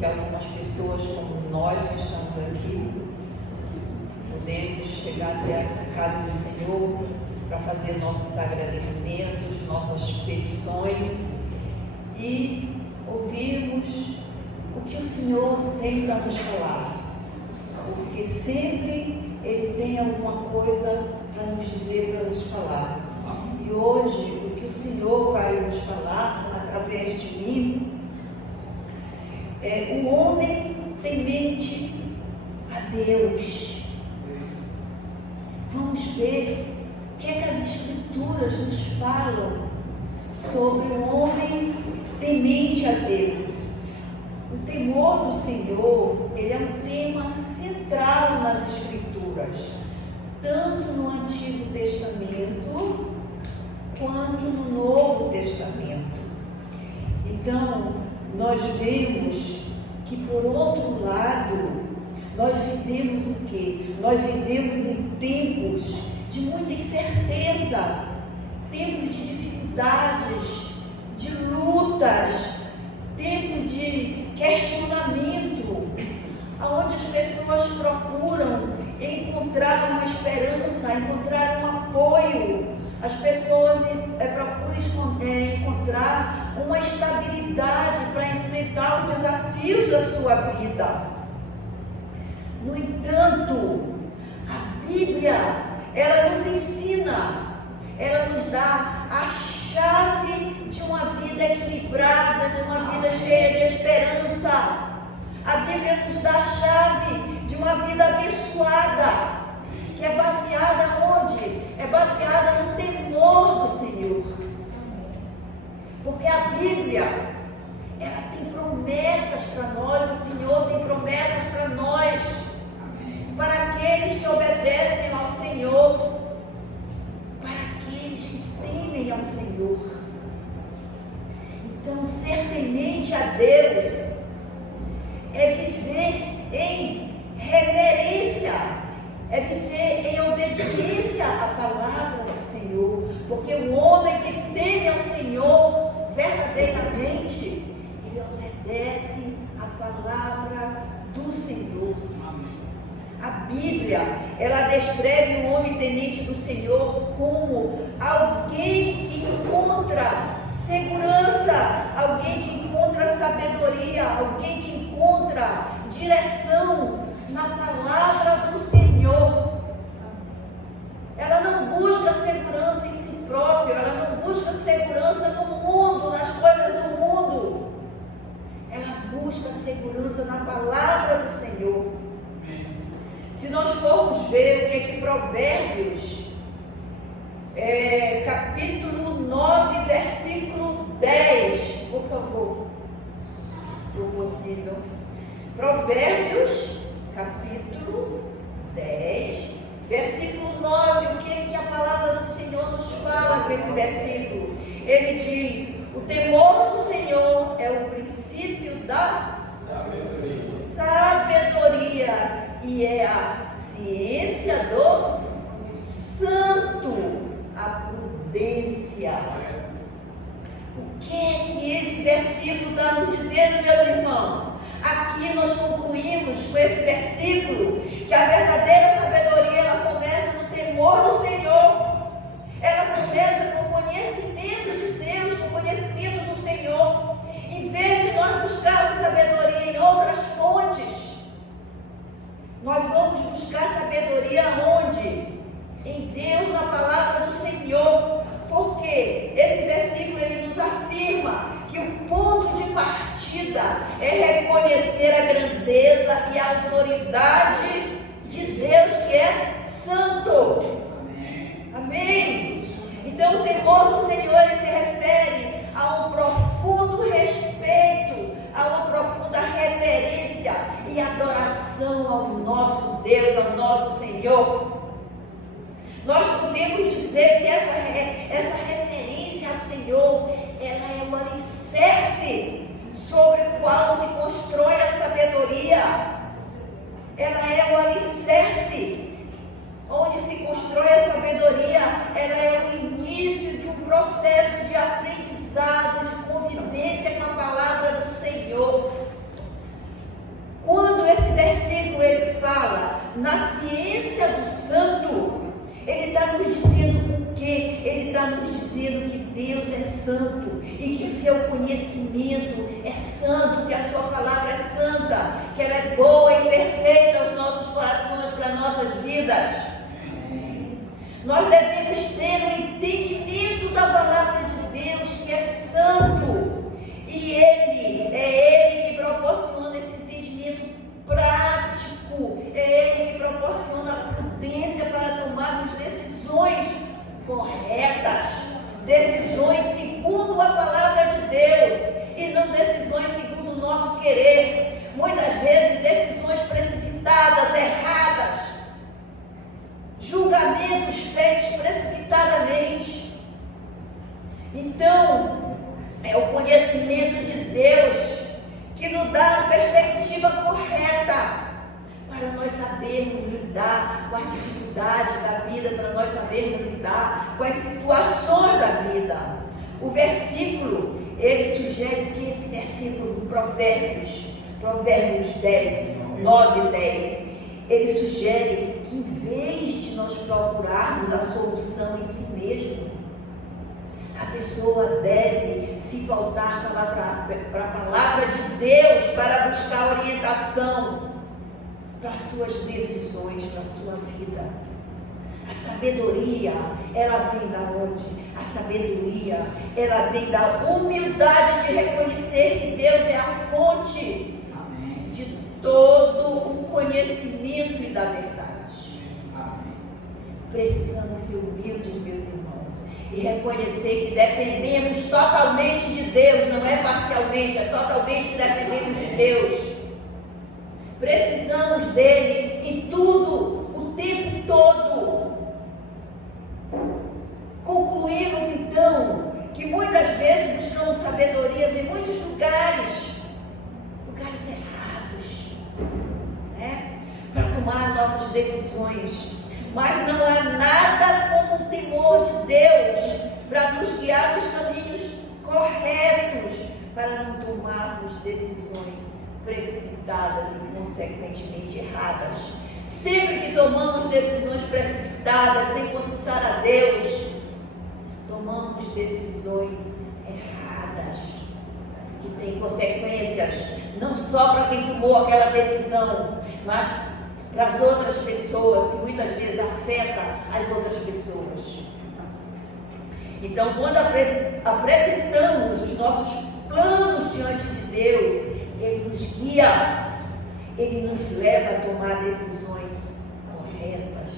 que algumas pessoas como nós que estamos aqui podemos chegar até a casa do Senhor para fazer nossos agradecimentos, nossas petições e ouvirmos o que o Senhor tem para nos falar, porque sempre Ele tem alguma coisa para nos dizer, para nos falar. E hoje o que o Senhor vai nos falar através de mim é: o homem temente a Deus. Vamos ver o que é que as Escrituras nos falam sobre o homem temente a Deus. O temor do Senhor, ele é um tema central nas Escrituras, tanto no Antigo Testamento quanto no Novo Testamento. Então, nós vemos que, por outro lado, nós vivemos o quê? Nós vivemos em tempos de muita incerteza, tempos de dificuldades, de lutas, tempos de questionamento, onde as pessoas procuram encontrar uma esperança, encontrar um apoio. As pessoas procuram encontrar uma estabilidade para enfrentar os desafios da sua vida. No entanto, a Bíblia, ela nos ensina, ela nos dá a chave de uma vida equilibrada, de uma vida cheia de esperança. A Bíblia nos dá a chave de uma vida abençoada, que é baseada onde? É baseada no temor do Senhor. Porque a Bíblia, ela tem promessas para nós, o Senhor tem promessas para nós, para aqueles que obedecem ao Senhor, para aqueles que temem ao Senhor. Então, ser temente a Deus é viver em reverência, é viver em obediência à palavra do Senhor, porque o homem que teme ao Senhor verdadeiramente, ele obedece à palavra do Senhor. A Bíblia, ela descreve o homem temente do Senhor como alguém que encontra segurança, alguém que encontra sabedoria, alguém que encontra direção na palavra do Senhor. Ela não busca segurança em si própria, ela não busca segurança no mundo, nas coisas do mundo. Ela busca segurança na palavra do Senhor. Se nós formos ver o que é que Provérbios, capítulo 9, versículo 10, por favor, se for possível. Provérbios, capítulo 10, versículo 9, o que é que a palavra do Senhor nos fala com esse versículo? Ele diz: o temor do Senhor é o princípio da sabedoria e é a ciência do santo, a prudência. O que é que esse versículo está nos dizendo, meus irmãos? Aqui nós concluímos com esse versículo que a verdadeira sabedoria, ela começa no temor do Senhor. Ela começa com o conhecimento de Deus, com o conhecimento do Senhor. Em vez de nós buscarmos sabedoria em outras fontes, nós vamos buscar sabedoria onde? Em Deus, na palavra do Senhor. Porque esse versículo, ele nos afirma que o ponto de partida é reconhecer a grandeza e a autoridade de Deus, que é santo. Amém? Então, o temor do Senhor, ele se refere a um profundo respeito, a uma profunda reverência e adoração ao nosso Deus, ao nosso Senhor. Nós podemos dizer que essa referência ao Senhor, ela é o alicerce sobre o qual se constrói a sabedoria. Ela é o alicerce onde se constrói a sabedoria. Ela é o início de um processo de aprendizado, de convivência com a palavra do Senhor. santo e que o seu conhecimento é santo, que a sua palavra é santa, que ela é boa e perfeita aos nossos corações, para nossas vidas. Nós devemos ter um entendimento da palavra de Deus, que é santo, e é Ele que proporciona esse entendimento prático, é Ele que proporciona a prudência para tomarmos decisões corretas, decisões segundo a palavra de Deus, e não decisões segundo o nosso querer, muitas vezes decisões precipitadas, erradas, julgamentos feitos precipitadamente. Então, é o conhecimento de Deus que nos dá a perspectiva correta para nós sabermos lidar com as dificuldades da vida, para nós sabermos lidar com as situações da vida. O versículo, ele sugere que esse versículo, Provérbios 10, 9 e 10, ele sugere que em vez de nós procurarmos a solução em si mesmo, a pessoa deve se voltar para a palavra de Deus para buscar orientação para suas decisões, para a sua vida. A sabedoria, ela vem da onde? A sabedoria, ela vem da humildade de reconhecer que Deus é a fonte de todo o conhecimento e da verdade. Precisamos ser humildes, meus irmãos, e reconhecer que dependemos totalmente de Deus, não é parcialmente, é totalmente dependemos de Deus. Precisamos dele em tudo, o tempo todo. Concluímos então que muitas vezes buscamos sabedoria em muitos lugares errados, né? Para tomar nossas decisões. Mas não há nada como o temor de Deus para nos guiar nos caminhos corretos, para não tomarmos decisões precipitadas e consequentemente erradas. Sempre que tomamos decisões precipitadas sem consultar a Deus, tomamos decisões erradas, que têm consequências não só para quem tomou aquela decisão, mas para as outras pessoas, que muitas vezes afeta as outras pessoas. Então, quando apresentamos os nossos planos diante de Deus, Ele nos guia, Ele nos leva a tomar decisões corretas.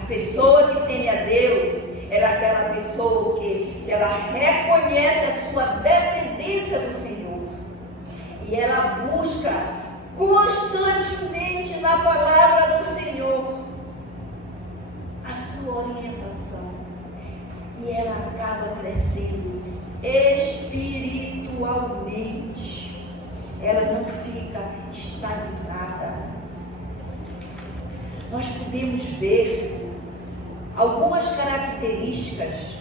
A pessoa que teme a Deus é aquela pessoa que ela reconhece a sua dependência do Senhor, e ela busca constantemente na palavra do Senhor a sua orientação, e ela acaba crescendo espiritualmente. Ela não fica estagnada. Nós podemos ver algumas características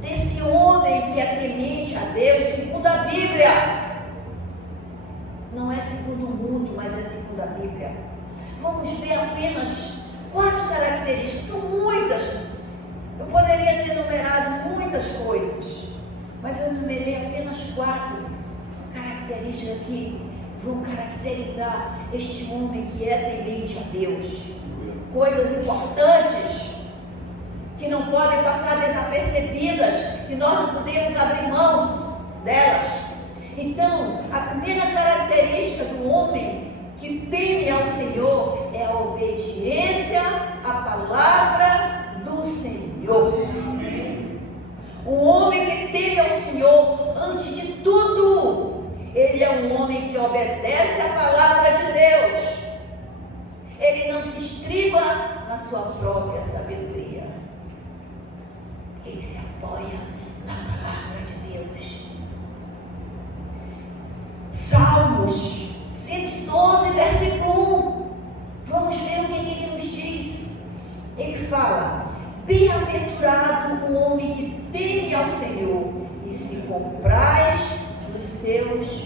desse homem que é temente a Deus segundo a Bíblia. Não é segundo o mundo, mas é segundo a Bíblia. Vamos ver apenas 4 características, são muitas. Eu poderia ter numerado muitas coisas, mas eu numerei apenas 4 características que vão caracterizar este homem que é temente a Deus. Coisas importantes que não podem passar desapercebidas, que nós não podemos abrir mãos delas. Então, a primeira característica do homem que teme ao Senhor é a obediência à palavra do Senhor. Um homem que teme ao Senhor, antes de tudo, ele é um homem que obedece à palavra de Deus. Ele não se estriba na sua própria sabedoria. Ele se apoia na palavra de Deus. Salmos 112, versículo 1. Vamos ver o que ele nos diz. Ele fala: bem-aventurado o homem que teme ao Senhor e se compraz dos seus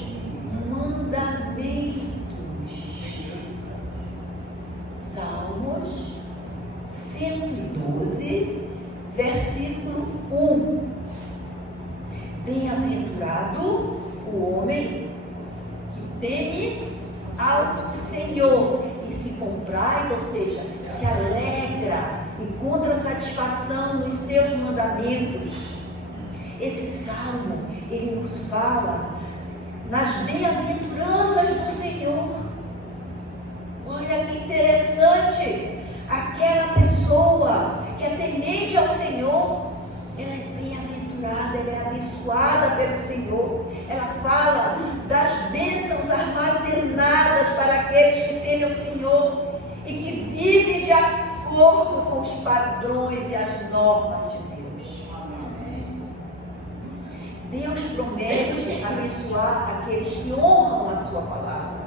mandamentos. Salmos 112, versículo 1. Bem-aventurado o homem que teme ao Senhor e se compraz, ou seja, se alegra, encontra satisfação nos seus mandamentos. Esse salmo, ele nos fala nas bem-aventuranças do Senhor. Olha que interessante, aquela pessoa que é temente ao Senhor, ela é bem-aventurada, ela é abençoada pelo Senhor. Ela fala das bênçãos armazenadas para aqueles que temem ao Senhor e que vivem de acordo com os padrões e as normas de Deus. Deus promete abençoar aqueles que honram a sua palavra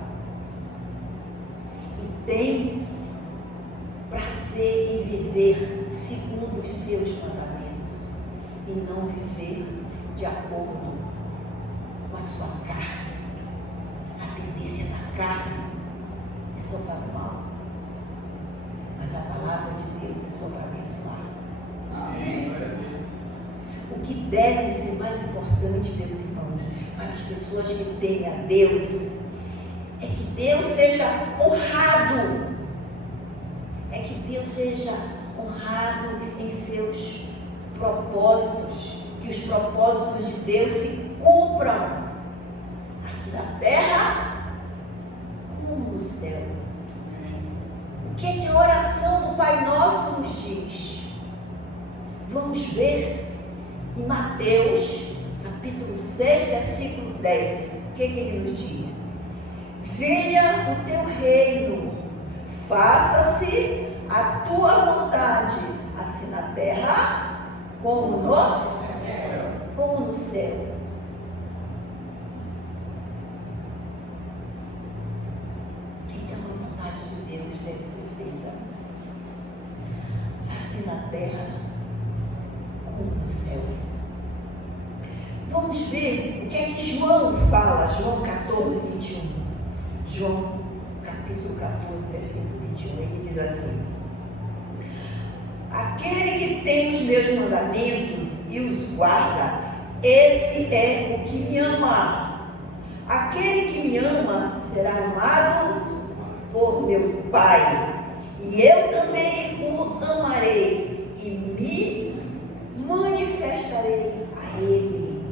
e tem prazer em viver segundo os seus mandamentos e não viver de acordo com a sua carne. A tendência da carne é só para o mal, mas a palavra de Deus é só para abençoar. Amém. O que deve ser mais importante, meus irmãos, para as pessoas que temem a Deus, é que Deus seja honrado. É que Deus seja honrado em seus propósitos, que os propósitos de Deus se cumpram aqui na terra como no céu. O que é que a oração do Pai Nosso nos diz? Vamos ver em Mateus, capítulo 6, versículo 10. O que é que ele nos diz? Venha o teu reino, faça-se a tua vontade, assim na terra como no céu. Então a vontade de Deus deve ser feita assim na terra como no céu. Vamos ver o que é que João fala, João 14, 21. João capítulo 14, versículo 21, ele diz assim: aquele que tem os meus mandamentos e os guarda, esse é o que me ama. Aquele que me ama será amado por meu Pai, e eu também o amarei e me manifestarei a ele.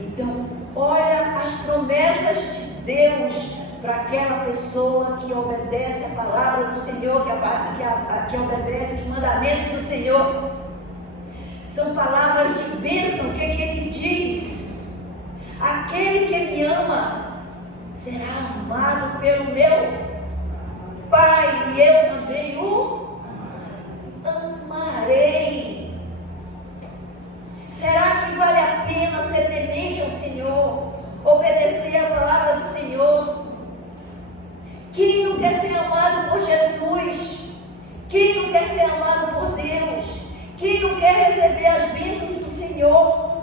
Então, olha as promessas de Deus para aquela pessoa que obedece a palavra do Senhor, que obedece os mandamentos do Senhor. São palavras de bênção. O que ele diz? Aquele que me ama será amado pelo meu Pai, e eu também o amarei. Será que vale a pena ser temente ao Senhor, obedecer a palavra do Senhor? Quem não quer ser amado por Jesus? Quem não quer ser amado por Deus? Quem não quer receber as bênçãos do Senhor?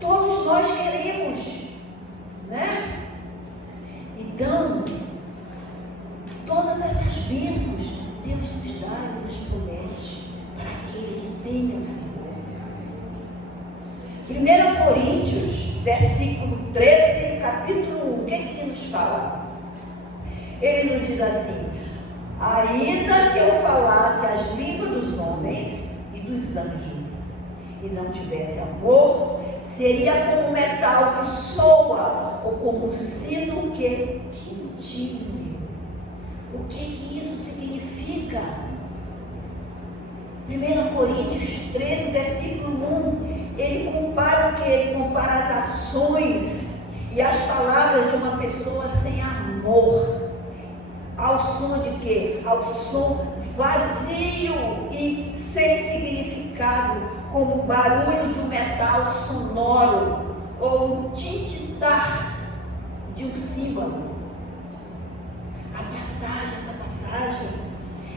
Todos nós queremos, né? Então, todas essas bênçãos Deus nos dá e nos promete para aquele que teme ao Senhor. 1 Coríntios, versículo 13, capítulo 1, o que ele nos fala? Ele nos diz assim: ainda que eu falasse as línguas dos homens e dos anjos e não tivesse amor, seria como metal que soa ou como sino que tintine. O que isso significa? 1 Coríntios 13, versículo 1, ele compara o que? Ele compara as ações e as palavras de uma pessoa sem amor. Ao som de quê? Ao som vazio e sem significado, como o barulho de um metal sonoro ou um tintitar de um símbolo. Essa passagem,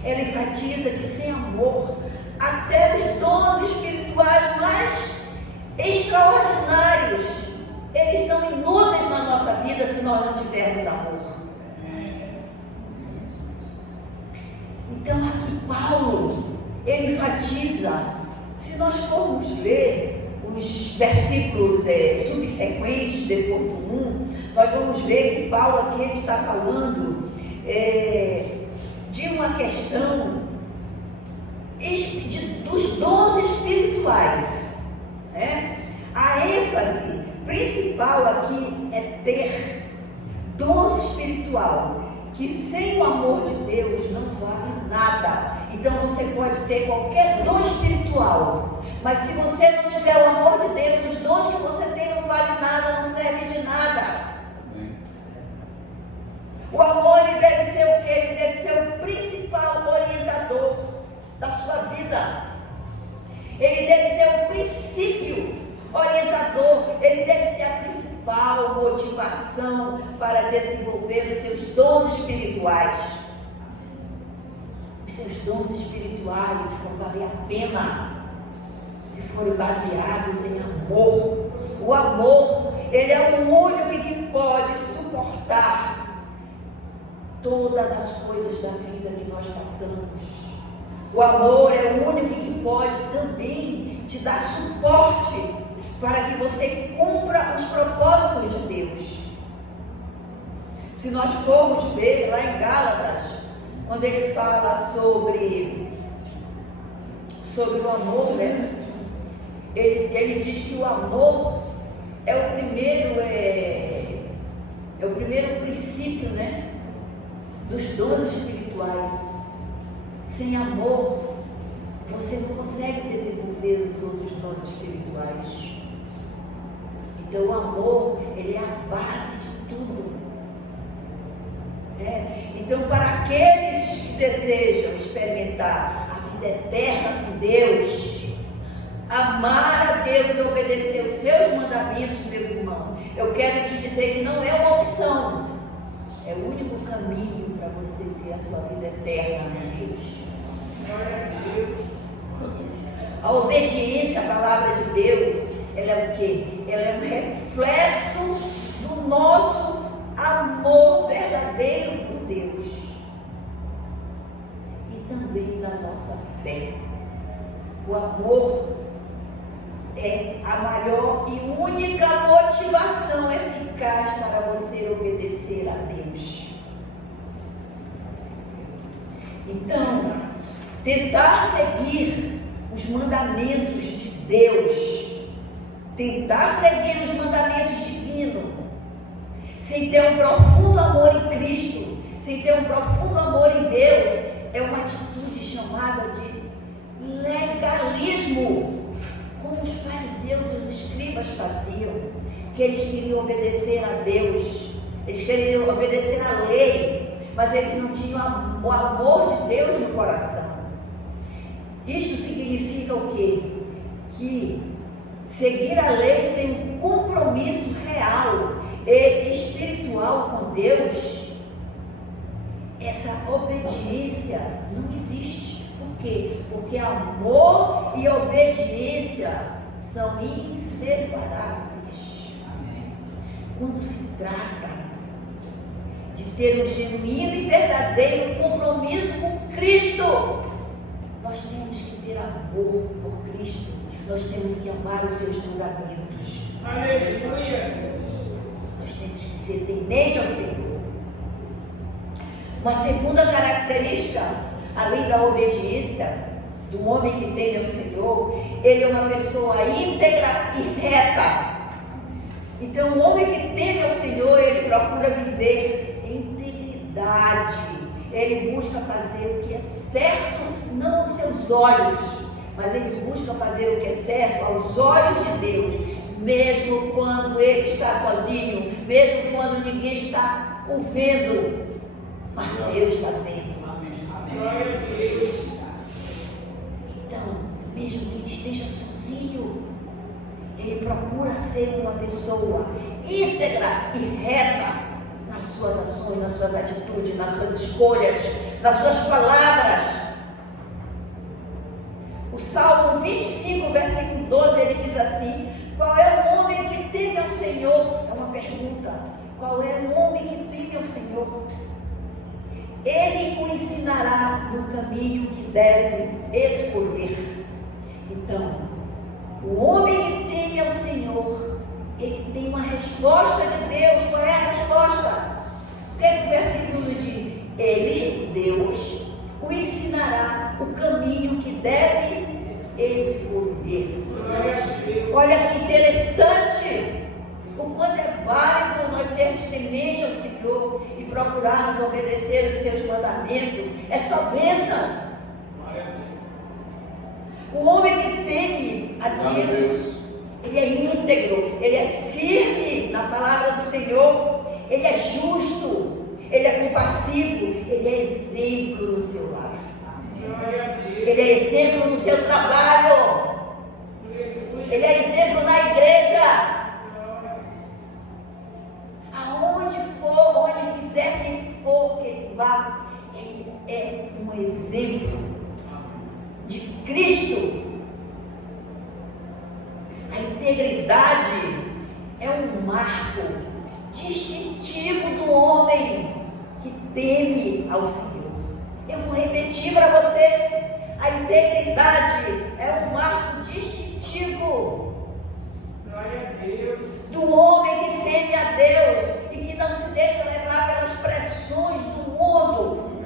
ela enfatiza que sem amor, até os dons espirituais mais extraordinários, eles estão inúteis na nossa vida se nós não tivermos amor. Então aqui Paulo, ele enfatiza, se nós formos ler o nos versículos subsequentes, depois do 1, nós vamos ver que Paulo aqui ele está falando de uma questão dos dons espirituais, né? A ênfase principal aqui é ter dons espiritual, que sem o amor de Deus não vale nada. Então você pode ter qualquer dom espiritual, mas se você não tiver o amor de Deus, os dons que você tem não valem nada, não servem de nada. O amor ele deve ser o quê? Ele deve ser o principal orientador da sua vida. Ele deve ser o princípio orientador, ele deve ser a principal motivação para desenvolver os seus dons espirituais. Os seus dons espirituais vão valer a pena se forem baseados em amor. O amor, ele é o único que pode suportar todas as coisas da vida que nós passamos. O amor é o único que pode também te dar suporte para que você cumpra os propósitos de Deus. Se nós formos ver lá em Gálatas, quando ele fala sobre o amor, né? Ele diz que o amor é o primeiro princípio, né, dos dons espirituais. Sem amor, você não consegue desenvolver os outros dons espirituais. Então o amor, ele é a base de tudo. Então, para aqueles que desejam experimentar a vida eterna com Deus, amar a Deus e obedecer os seus mandamentos, meu irmão, eu quero te dizer que não é uma opção, é o único caminho para você ter a sua vida eterna com Deus. A obediência à palavra de Deus, ela é o quê? Ela é um reflexo do nosso amor verdadeiro por Deus e também da nossa fé. O amor é a maior e única motivação eficaz para você obedecer a Deus. Então, tentar seguir os mandamentos de Deus, tentar seguir os mandamentos divinos, sem ter um profundo amor em Cristo, sem ter um profundo amor em Deus, é uma atitude chamada de legalismo, como os fariseus e os escribas faziam, que eles queriam obedecer a Deus, eles queriam obedecer à lei, mas eles não tinham o amor de Deus no coração. Isto significa o quê? Que seguir a lei sem um compromisso real e espiritual com Deus, essa obediência não existe. Por quê? Porque amor e obediência são inseparáveis. Quando se trata de ter um genuíno e verdadeiro compromisso com Cristo, nós temos que ter amor por Cristo, nós temos que amar os seus mandamentos. Aleluia! Nós temos que ser temente ao Senhor. Uma segunda característica, além da obediência do homem que teme ao Senhor, ele é uma pessoa íntegra e reta. Então, o homem que teme ao Senhor, ele procura viver em integridade. Ele busca fazer o que é certo, não aos seus olhos, mas ele busca fazer o que é certo aos olhos de Deus, mesmo quando ele está sozinho, mesmo quando ninguém está o vendo, mas Deus está vendo. Então, mesmo que ele esteja sozinho, ele procura ser uma pessoa íntegra e reta nas suas ações, nas suas atitudes, nas suas escolhas, nas suas palavras. O Salmo 25, versículo 12, ele diz assim: qual é o homem que teme ao Senhor? É uma pergunta. Qual é o homem que teme ao Senhor? Ele o ensinará no caminho que deve escolher. Então, o homem que teme Senhor, ele tem uma resposta de Deus. Qual é a resposta? O que é que o versículo diz? Ele, Deus, o ensinará o caminho que deve escolher. Olha que interessante, o quanto é válido nós sermos tementes ao Senhor e procurarmos obedecer os seus mandamentos. É só bênção. O homem que teme a Deus, ele é íntegro, ele é firme na palavra do Senhor, ele é justo, ele é compassivo, ele é exemplo no seu lar, ele é exemplo no seu trabalho, ele é exemplo na igreja. Aonde for, onde quiser que ele for, que ele vá, ele é um exemplo de Cristo. A integridade é um marco distintivo do homem que teme ao Senhor. Eu vou repetir para você: a integridade é um marco distintivo do homem que teme a Deus e que não se deixa levar pelas pressões do mundo,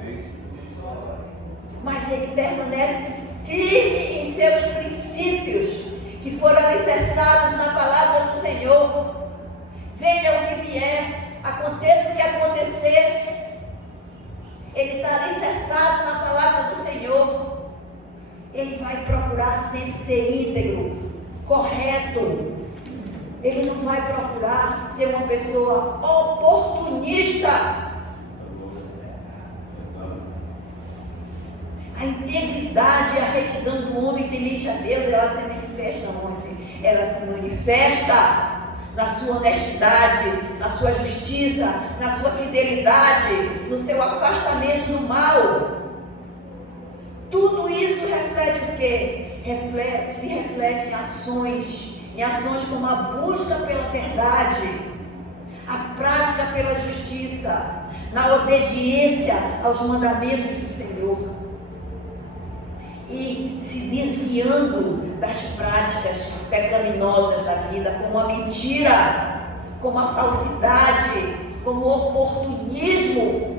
mas ele permanece firme em seus princípios que foram alicerçados na palavra do Senhor. Venha o que vier, aconteça o que acontecer, ele está alicerçado na palavra do Senhor. Ele vai procurar sempre ser íntegro, correto. Ele não vai procurar ser uma pessoa oportunista. A integridade e a retidão do homem temente a Deus, ela se manifesta onde? Ela se manifesta na sua honestidade, na sua justiça, na sua fidelidade, no seu afastamento do mal. Tudo isso reflete o quê? Se reflete em ações como a busca pela verdade, a prática pela justiça, na obediência aos mandamentos do Senhor. E se desviando das práticas pecaminosas da vida, como a mentira, como a falsidade, como o oportunismo.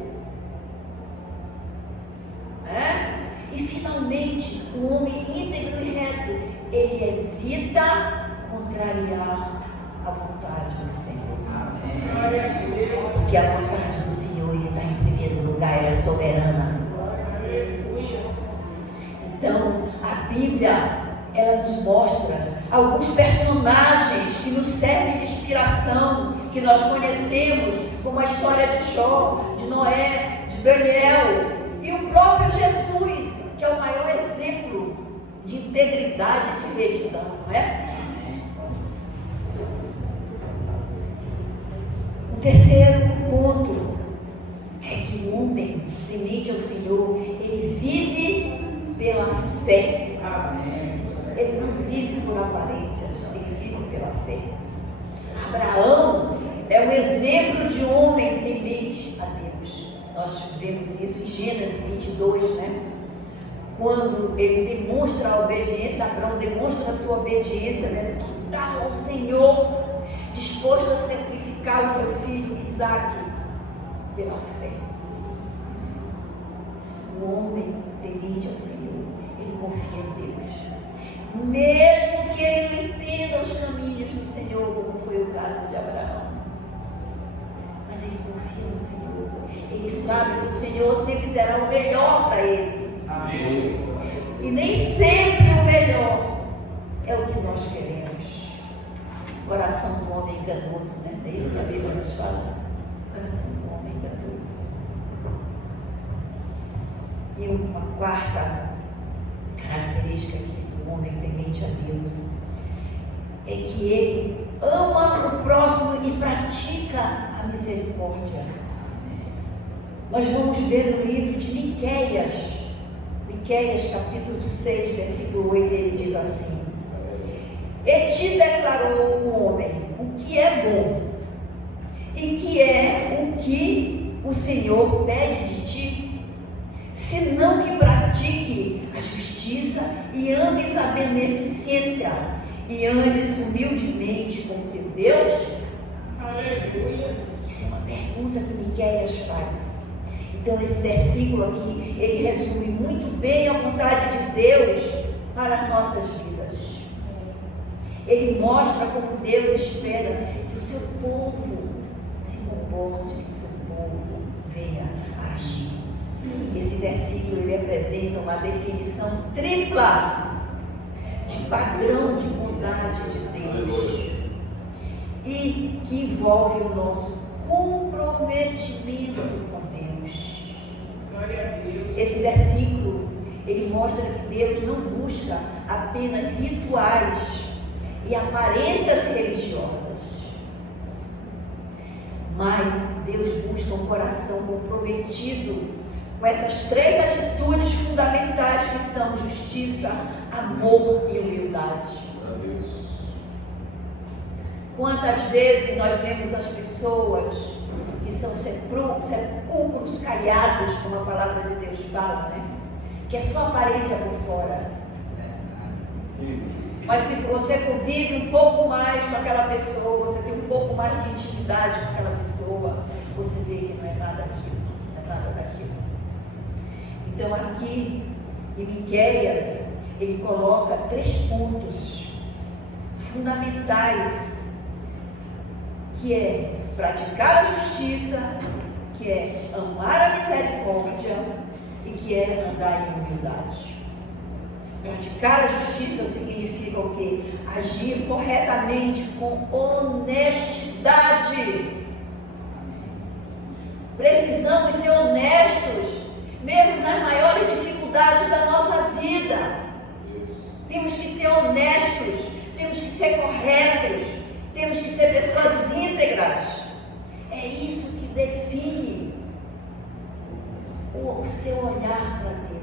E finalmente, o homem íntegro e reto, ele evita contrariar a vontade do Senhor. Porque a vontade do Senhor, ele está em primeiro lugar, ela é soberana. Então, a Bíblia, ela nos mostra alguns personagens que nos servem de inspiração, que nós conhecemos, como a história de Jó, de Noé, de Daniel, e o próprio Jesus, que é o maior exemplo de integridade e de retidão, não é? O terceiro ponto é que o homem temente ao Senhor, ele vive pela fé. Ele não vive por aparências, ele vive pela fé. Abraão é um exemplo de homem temente a Deus. Nós vemos isso em Gênesis 22, né? Quando ele demonstra a obediência, Abraão demonstra a sua obediência, né? Total ao Senhor, disposto a sacrificar o seu filho Isaque pela fé. O homem temente ao Senhor, ele confia em Deus, mesmo que ele não entenda os caminhos do Senhor, como foi o caso de Abraão, mas ele confia no Senhor, ele sabe que o Senhor sempre terá o melhor para ele. Amém. E nem sempre o melhor é o que nós queremos. O coração do homem enganoso, né? É isso que a Bíblia nos fala. O coração do homem enganoso. E uma quarta característica aqui do homem temente a Deus é que ele ama o próximo e pratica a misericórdia. Nós vamos ver no livro de Miqueias, capítulo 6, versículo 8, ele diz assim: E te declarou o homem o que é bom, e que é o que o Senhor pede de ti, senão que pratique a justiça e ames a beneficência e andes humildemente com teu Deus? Aleluia. Isso é uma pergunta que Miqueias faz. Então esse versículo aqui, ele resume muito bem a vontade de Deus para as nossas vidas. Ele mostra como Deus espera que o seu povo se comporte, que o seu povo venha a agir. Esse versículo, ele apresenta uma definição tripla de padrão de bondade de Deus e que envolve o nosso comprometimento com Deus. Glória a Deus. Esse versículo, ele mostra que Deus não busca apenas rituais e aparências religiosas, mas Deus busca um coração comprometido com essas três atitudes fundamentais que são justiça, amor e humildade. Quantas vezes nós vemos as pessoas que são sepulcros caiados, como a palavra de Deus fala, né? Que é só aparência por fora. Mas se você convive um pouco mais com aquela pessoa, você tem um pouco mais de intimidade com aquela pessoa, você vê que não é nada daquilo, não é nada daquilo. Então aqui, em Miqueias, ele coloca 3 pontos fundamentais, que é praticar a justiça, que é amar a misericórdia e que é andar em humildade. Praticar a justiça significa o quê? Agir corretamente, com honestidade. Precisamos ser honestos, mesmo nas maiores dificuldades da nossa vida. Temos que ser honestos, temos que ser corretos, temos que ser pessoas íntegras. É isso que define o seu olhar para Deus.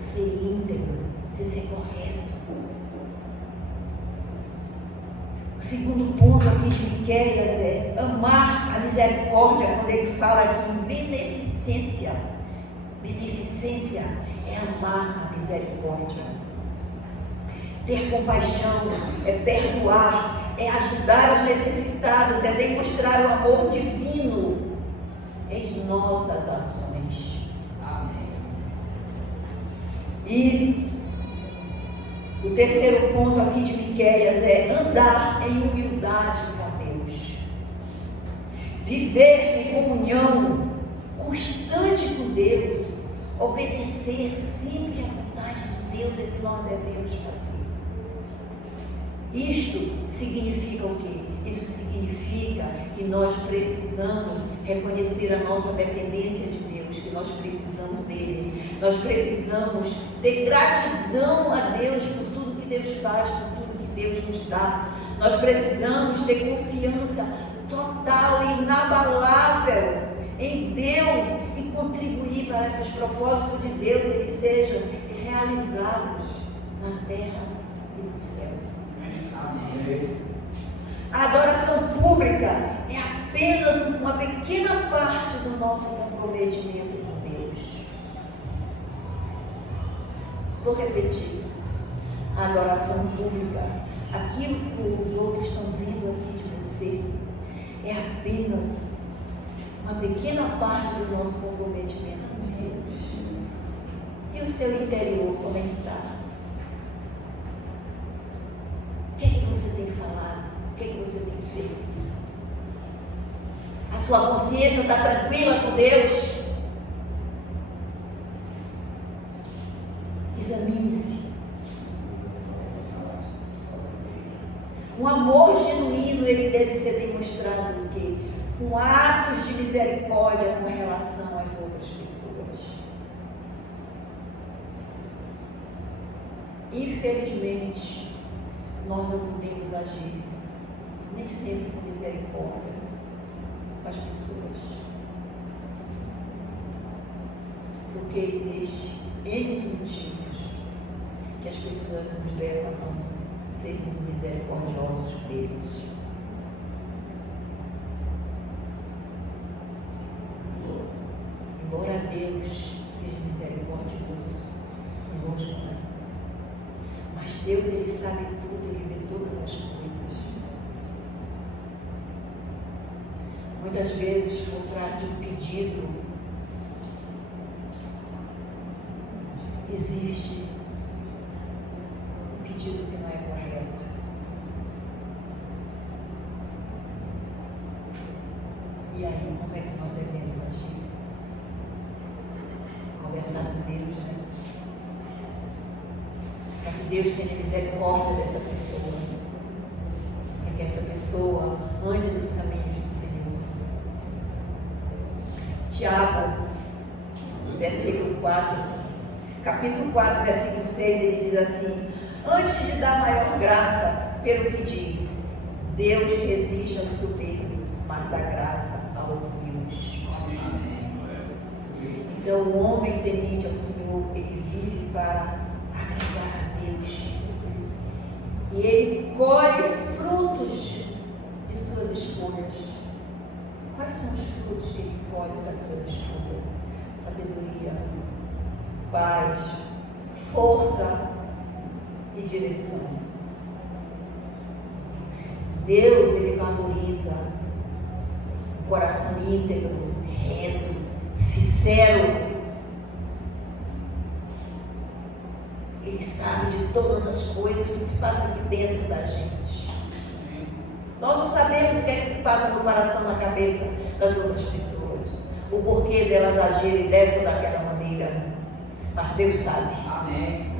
Ser íntegro, ser correto. O segundo ponto aqui de Miqueias é amar a misericórdia, quando ele fala aqui em beneficência. Beneficência é amar a misericórdia. Ter compaixão é perdoar, é ajudar os necessitados, é demonstrar o amor divino em nossas ações. E o terceiro ponto aqui de Miqueias é andar em humildade com Deus. Viver em comunhão constante com Deus. Obedecer sempre à vontade de Deus é que nós devemos fazer. Isto significa o quê? Isso significa que nós precisamos reconhecer a nossa dependência de Deus, que nós precisamos dele. Nós precisamos ter gratidão a Deus por tudo que Deus faz, por tudo que Deus nos dá. Nós precisamos ter confiança total e inabalável em Deus e contribuir para que os propósitos de Deus eles sejam realizados na terra e no céu. A adoração pública é apenas uma pequena parte do nosso comprometimento com Deus. Vou repetir. A adoração pública, aquilo que os outros estão vendo aqui de você, é apenas uma pequena parte do nosso comprometimento com Deus. E o seu interior, como é que está? O que é que você tem falado? O que é que você tem feito? A sua consciência está tranquila com Deus? Examine-se. Um amor genuíno, ele deve ser demonstrado o quê? Com atos de misericórdia com relação às outras pessoas. Infelizmente, nós não podemos agir nem sempre com misericórdia com as pessoas. Porque existe N motivos que as pessoas nos levam a não sermos misericordiosos por eles. Embora Deus seja misericordioso conosco, mas Deus ele sabe muitas vezes por trás de um pedido existe um pedido que não é correto. E aí, como é que nós devemos agir? Conversar com Deus, né? Para que Deus tenha misericórdia dessa pessoa. Para que essa pessoa ande nos caminhos do Senhor. Tiago, versículo 4, capítulo 4, versículo 6, ele diz assim: antes de dar maior graça, pelo que diz, Deus resiste aos soberbos, mas dá graça aos humildes. Então, o homem temente ao Senhor, ele vive para agradar a Deus. E ele colhe frutos de suas escolhas. Quais são os frutos que ele colhe das suas escolhas? Sabedoria, paz, força e direção. Deus, ele valoriza o coração íntegro, reto, sincero. Ele sabe de todas as coisas que se passam aqui dentro da gente. Nós não sabemos o que é que se passa no coração, na cabeça das outras pessoas, o porquê delas agirem dessa ou daquela maneira, mas Deus sabe. Amém.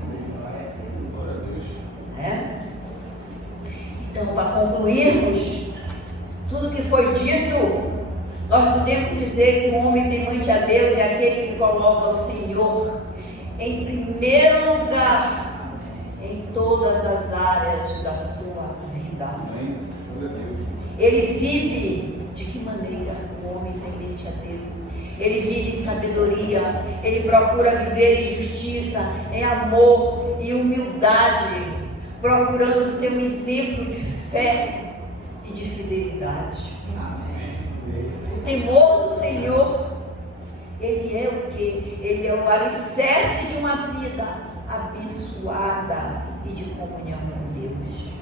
É? Então, para concluirmos tudo que foi dito, nós podemos dizer que o homem temente a Deus é aquele que coloca o Senhor em primeiro lugar em todas as áreas da sua vida. Ele vive de que maneira o homem temente a Deus? Ele vive em sabedoria, ele procura viver em justiça, em amor e humildade, procurando ser um exemplo de fé e de fidelidade. O temor do Senhor, ele é o quê? Ele é o alicerce de uma vida abençoada e de comunhão com Deus.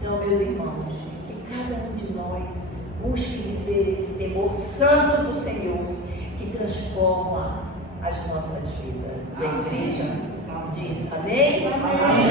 Então, meus irmãos, que cada um de nós busque viver esse temor santo do Senhor, que transforma as nossas vidas. A igreja diz amém? Amém.